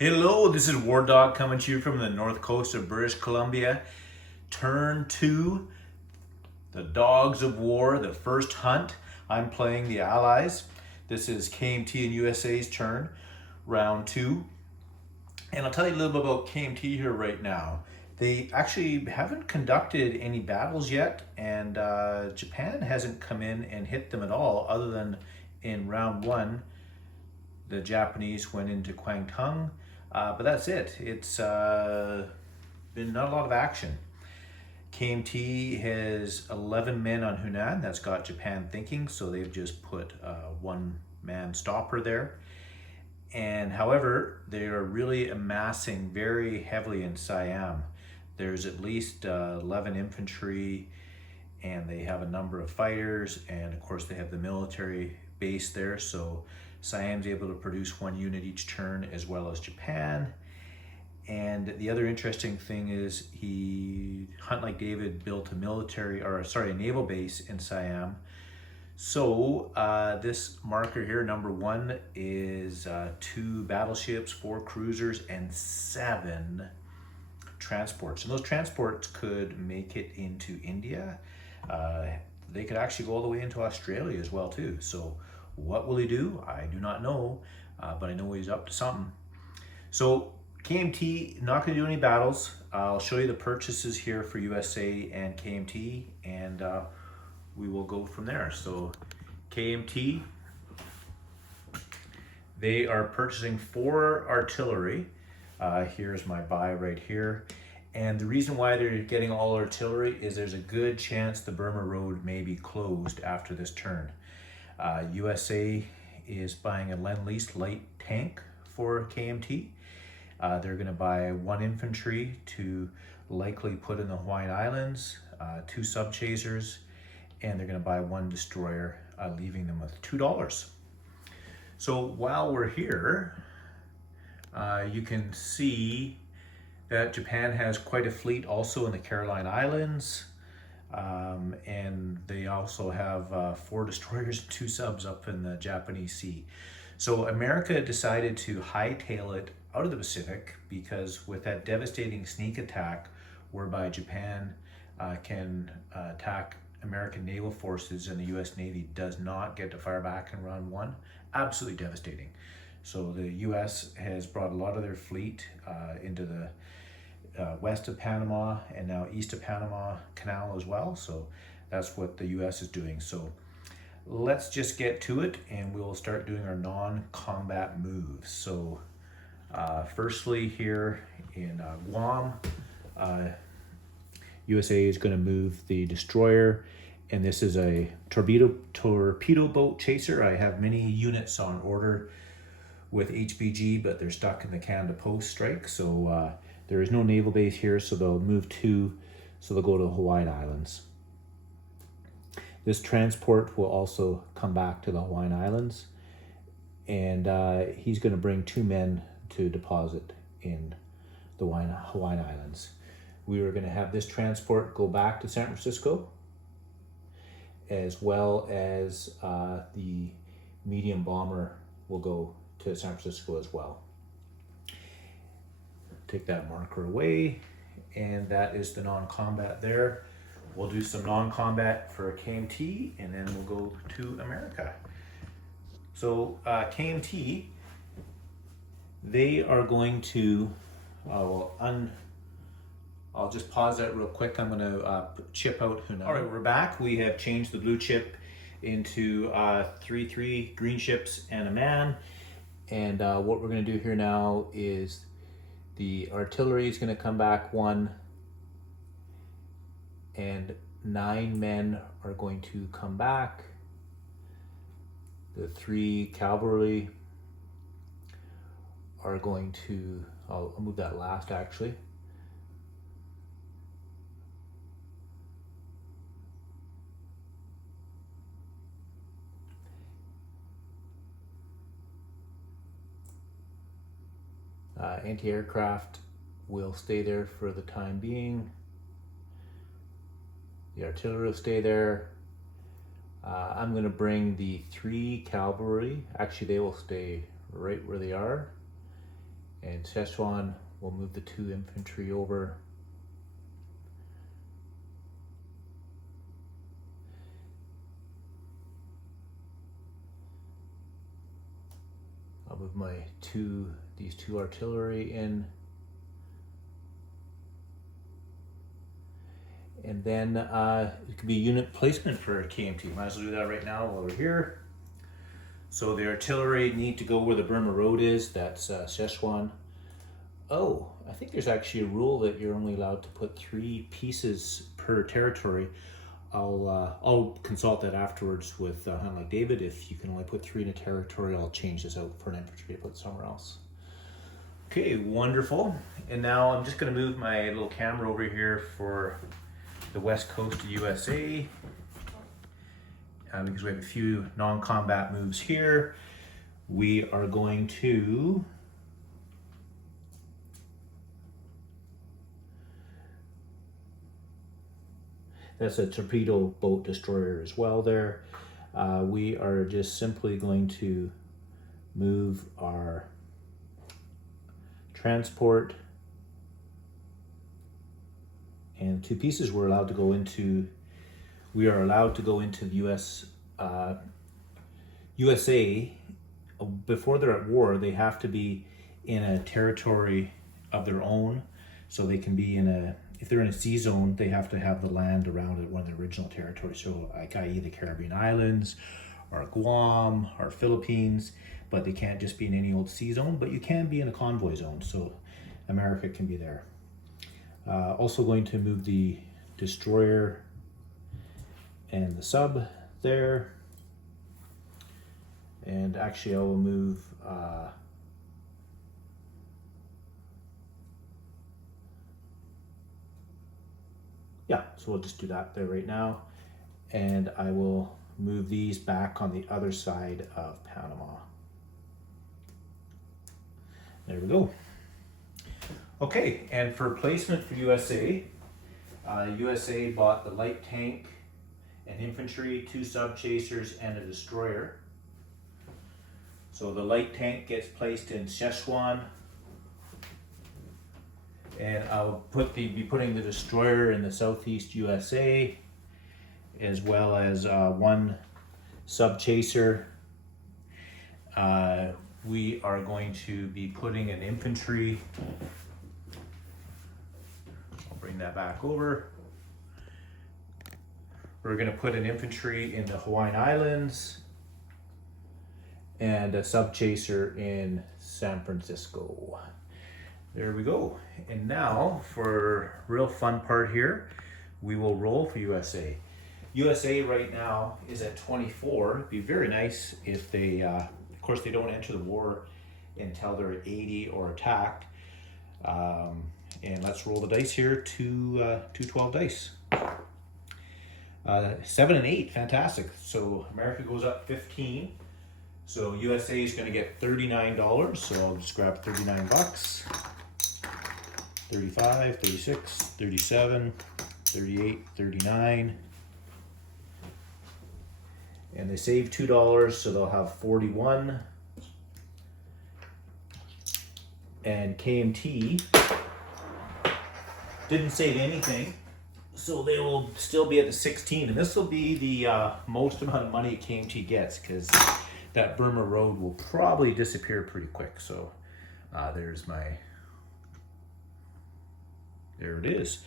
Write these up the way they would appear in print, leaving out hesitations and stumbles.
Hello, this is War Dog coming to you from the north coast of British Columbia. Turn 2, the Dogs of War, the first hunt. I'm playing the Allies. This is KMT and USA's turn, round 2. And I'll tell you a little bit about KMT here right now. They actually haven't conducted any battles yet, and Japan hasn't come in and hit them at all, other than in round 1 the Japanese went into Kwangtung, but that's it. It's been not a lot of action. KMT has 11 men on Hunan. That's got Japan thinking, so they've just put a one-man stopper there. And however, they are really amassing very heavily in Siam. There's at least 11 infantry, and they have a number of fighters, and of course they have the military base there, so Siam's able to produce 1 unit each turn, as well as Japan. And the other interesting thing is Hunt Like David built a naval base in Siam. So this marker here, number 1, is 2 battleships, 4 cruisers, and 7 transports. And those transports could make it into India. They could actually go all the way into Australia as well too. So what will he do? I do not know, but I know he's up to something. So KMT, not going to do any battles. I'll show you the purchases here for USA and KMT, and we will go from there. So KMT, they are purchasing 4 artillery. Here's my buy right here. And the reason why they're getting all artillery is there's a good chance the Burma Road may be closed after this turn. USA is buying a Lend-Lease light tank for KMT. They're going to buy 1 infantry to likely put in the Hawaiian Islands, 2 sub-chasers, and they're going to buy 1 destroyer, leaving them with $2. So while we're here, you can see that Japan has quite a fleet also in the Caroline Islands, and they also have 4 destroyers and 2 subs up in the Japanese Sea. So America decided to hightail it out of the Pacific, because with that devastating sneak attack whereby Japan can attack American naval forces and the US Navy does not get to fire back in round 1, absolutely devastating. So the US has brought a lot of their fleet into the west of Panama and now east of Panama Canal as well. So that's what the US is doing. So let's just get to it, and we'll start doing our non-combat moves. So firstly here in Guam, USA is going to move the destroyer, and this is a torpedo boat chaser. I have many units on order with HBG, but they're stuck in the Canada Post strike, so there is no naval base here, so they'll move 2, so they'll go to the Hawaiian Islands. This transport will also come back to the Hawaiian Islands, and he's going to bring 2 men to deposit in the Hawaiian Islands. We are going to have this transport go back to San Francisco, as well as the medium bomber will go to San Francisco as well. Take that marker away, and that is the non-combat there. We'll do some non-combat for KMT, and then we'll go to America. So KMT, they are going to, I'll just pause that real quick. I'm going to chip out Hunan. All right, we're back. We have changed the blue chip into 3 green ships and a man. And what we're going to do here now is the artillery is going to come back 1, and 9 men are going to come back. The 3 cavalry are going to, I'll move that last actually. Anti-aircraft will stay there for the time being. The artillery will stay there. I'm going to bring the 3 cavalry. Actually, they will stay right where they are. And Szechuan will move the 2 infantry over. I'll move my these two artillery in. And then it could be unit placement for KMT. Might as well do that right now while we're here. So the artillery need to go where the Burma Road is. That's Szechuan. Oh, I think there's actually a rule that you're only allowed to put 3 pieces per territory. I'll consult that afterwards with Hunt Like David. If you can only put 3 in a territory, I'll change this out for an infantry to put somewhere else. Okay, wonderful. And now I'm just going to move my little camera over here for the west coast of USA. Because we have a few non-combat moves here. We are going to that's a torpedo boat destroyer as well there. We are just simply going to move our transport, and 2 pieces we're allowed to go into. We are allowed to go into the USA. Before they're at war, they have to be in a territory of their own. So they can be if they're in a sea zone, they have to have the land around it, one of the original territories. So like i.e. the Caribbean Islands, or Guam, or Philippines, but they can't just be in any old sea zone, but you can be in a convoy zone. So America can be there. Also going to move the destroyer and the sub there. And actually I will move so we'll just do that there right now. And I will move these back on the other side of Panama. There we go. Okay, and for placement for USA, USA bought the light tank, an infantry, 2 sub chasers, and a destroyer. So the light tank gets placed in Szechuan, and I'll be putting the destroyer in the southeast USA, as well as 1 sub chaser. We are going to be putting an infantry. I'll bring that back over. We're going to put an infantry in the Hawaiian Islands and a sub chaser in San Francisco. There we go. And now for real fun part here, we will roll for USA. USA right now is at 24. It'd be very nice if they, of course, they don't enter the war until they're at 80 or attacked. And let's roll the dice here. 2 12 dice. 7 and 8, fantastic. So America goes up 15. So USA is going to get $39. So I'll just grab 39 bucks. 35, 36, 37, 38, 39. And they save $2, so they'll have 41. And KMT didn't save anything, so they will still be at the 16. And this will be the most amount of money KMT gets, because that Burma Road will probably disappear pretty quick. So there it is.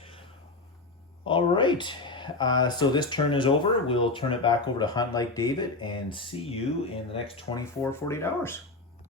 All right, so this turn is over. We'll turn it back over to Hunt Like David and see you in the next 24, 48 hours.